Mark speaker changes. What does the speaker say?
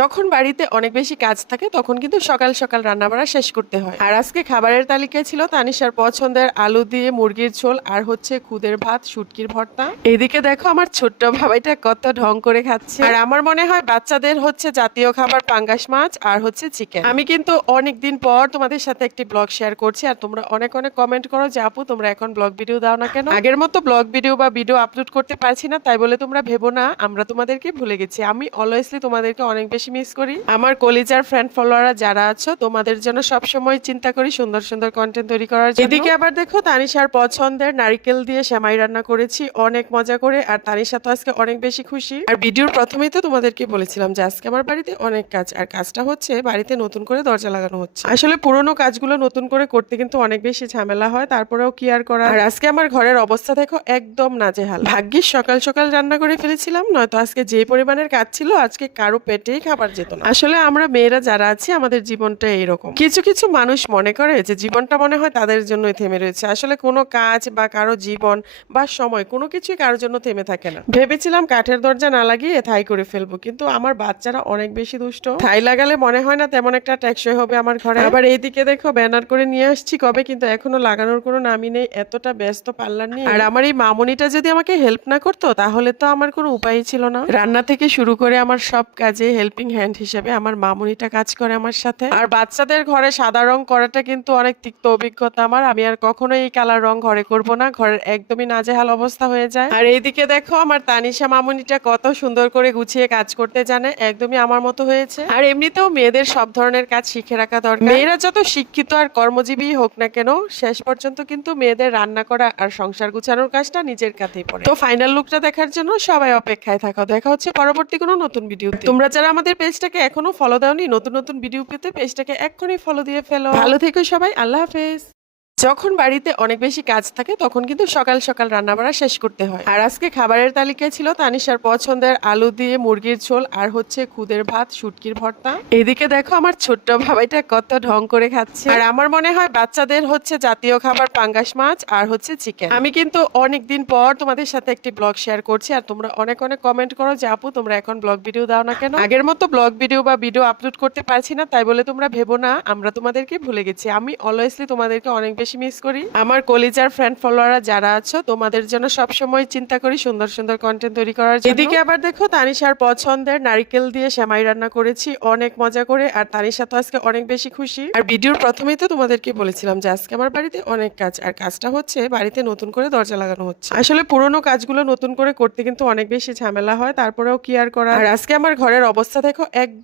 Speaker 1: যখন বাড়িতে অনেক বেশি কাজ থাকে, তখন কিন্তু সকাল সকাল রান্না বাড়া শেষ করতে হয়। আর আজকে খাবারের তালিকায় ছিল তানিশার পছন্দের আলু দিয়ে মুরগির ঝোল আর হচ্ছে খুদের ভাত, শুটকির ভর্তা। এদিকে দেখো আমার ছোট্ট ভাবাইটা কত ঢং করে খাচ্ছে। আর আমার মনে হয় বাচ্চাদের হচ্ছে জাতীয় খাবার পাঙ্গাস মাছ আর হচ্ছে চিকেন। আমি কিন্তু অনেক দিন পর তোমাদের সাথে একটি ব্লগ শেয়ার করছি আর তোমরা অনেক অনেক কমেন্ট করো যে, আপু, তোমরা এখন ব্লগ ভিডিও দাও না কেন? আগের মতো ব্লগ ভিডিও বা ভিডিও আপলোড করতে পারছি না, তাই বলে তোমরা ভেবো না, আমরা তোমাদেরকে ভুলে গেছি। আমি অলওয়েসলি তোমাদেরকে অনেক বেশি মিস করি। আমার কলিজার ফ্রেন্ড ফলোয়াররা যারা আছো, তোমাদের জন্য সব সময় চিন্তা করি সুন্দর সুন্দর কন্টেন্ট তৈরি করার জন্য। এদিকে আবার দেখো, তানিশার পছন্দের নারিকেল দিয়ে সেমাই রান্না করেছি, অনেক মজা করে, আর তানিশা তো আজকে অনেক বেশি খুশি। আর ভিডিওর প্রথমেই তো তোমাদেরকে বলেছিলাম যে আজকে আমার বাড়িতে অনেক কাজ, আর কাজটা হচ্ছে বাড়িতে নতুন করে দরজা লাগানো হচ্ছে। আসলে পুরোনো কাজগুলো নতুন করে করতে কিন্তু অনেক বেশি ঝামেলা হয়, তারপরেও কি আর করা আর আজকে আমার ঘরের অবস্থা দেখো একদম নাজেহাল। ভাগ্যিস সকাল সকাল রান্না করে ফেলেছিলাম, নয়তো আজকে যে পরিমাণের কাজ ছিল, আজকে কারও পেটেই খাবার যেত না। আসলে আমরা মেয়েরা যারা আছি, আমাদের জীবনটা এইরকম কিছু কিছু মানুষ মনে করে যে জীবনটা মনে হয় তাদের জন্যই থেমে রয়েছে। আসলে কোনো কাজ বা কারও জীবন বা সময় কোনো কিছুই কারোর জন্য থেমে থাকে না। ভেবেছিলাম কাঠের দরজা না লাগিয়ে থাই করে ফেলব, কিন্তু আমার বাচ্চারা অনেক বেশি দুষ্ট। থাই লাগালে মনে হয় না তেমন একটা টেকসই হবে আমার ঘরে। আবার এইদিকে দেখো ব্যানার করে নিয়ে আসছি কবে, কিন্তু এখনও লাগানোর কোনো নামই নেই, এতটা ব্যস্ত পার্লার নিয়ে। আর আমার এই মামনিটা যদি আমাকে হেল্প না করতো, তাহলে তো আমার কোনো উপায়ই ছিল না। রান্না থেকে শুরু করে আমার সব কাজে হেল্পিং হ্যান্ড হিসেবে আমার মামনিটা কাজ করে আমার সাথে। আর বাচ্চাদের ঘরে সাদা রং করাটা কিন্তু অনেক তিক্ত অভিজ্ঞতা আমার। আমি আর কখনো এই কালার রং ঘরে করব না, ঘরের একদমই নাজেহাল অবস্থা হয়ে যায়। আর এইদিকে দেখো, আমার তানিশা মামনিটা কত সুন্দর করে গুছিয়ে কাজ করতে জানে, একদমই আমার মতো হয়েছে। আর এমনিতেও মেয়েদের সব ধরনের কাজ শিখে রাখা দরকার। মেয়েরা যত শিক্ষিত আর কর্মজীবী হোক না কেন, শেষ পর্যন্ত কিন্তু মেয়েদের রান্না করা আর সংসার গুছানোর কাজটা নিজের কাঁধেই পড়ে। তো ফাইনাল লুকটা দেখার জন্য সবাই অপেক্ষায় থাকো। দেখা হচ্ছে পরবর্তী কোনো নতুন ভিডিও তোমরা যারা আমাদের পেজটাকে এখনও ফলো দাওনি, নতুন নতুন ভিডিও পেতে পেজটাকে এক্ষুনি ফলো দিয়ে ফেলো। ভালো থেকো সবাই, আল্লাহ হাফেজ। যখন বাড়িতে অনেক বেশি কাজ থাকে, তখন কিন্তু সকাল সকাল রান্না বাড়া শেষ করতে হয়। আর আজকে খাবারের তালিকায় ছিল তানিশার পছন্দের আলু দিয়ে মুরগির ঝোল আর হচ্ছে খুদের ভাত, শুটকির ভর্তা। এদিকে দেখো আমার ছোট্ট ভাবাইটা কত ঢং করে খাচ্ছে। আর আমার মনে হয় বাচ্চাদের হচ্ছে জাতীয় খাবার পাঙ্গাস মাছ আর হচ্ছে চিকেন। আমি কিন্তু অনেক দিন পর তোমাদের সাথে একটি ব্লগ শেয়ার করছি আর তোমরা অনেক অনেক কমেন্ট করো যে, আপু, তোমরা এখন ব্লগ ভিডিও দাও না কেন? আগের মতো ব্লগ ভিডিও বা ভিডিও আপলোড করতে পারছি না, তাই বলে তোমরা ভেবো না, আমরা তোমাদেরকে ভুলে গেছি। আমি অলওয়েসলি তোমাদেরকে অনেক বেশি মিস করি। আমার কলিজার ফ্রেন্ড ফলোয়াররা যারা আছো, তোমাদের জন্য সব সময় চিন্তা করি সুন্দর সুন্দর কন্টেন্ট তৈরি করার এদিকে আবার দেখো, তানিশার পছন্দের নারিকেল দিয়ে সেমাই রান্না করেছি, অনেক মজা করে, আর তানিশা তো আজকে অনেক বেশি খুশি। আর ভিডিওর প্রথমেই তো তোমাদেরকে বলেছিলাম যে আজকে আমার বাড়িতে অনেক কাজ, আর কাজটা হচ্ছে বাড়িতে নতুন করে দরজা লাগানো হচ্ছে। আসলে পুরোনো কাজগুলো নতুন করে করতে কিন্তু অনেক বেশি ঝামেলা হয়, তারপরেও কি আর করা আর আজকে আমার ঘরের অবস্থা দেখো, একদম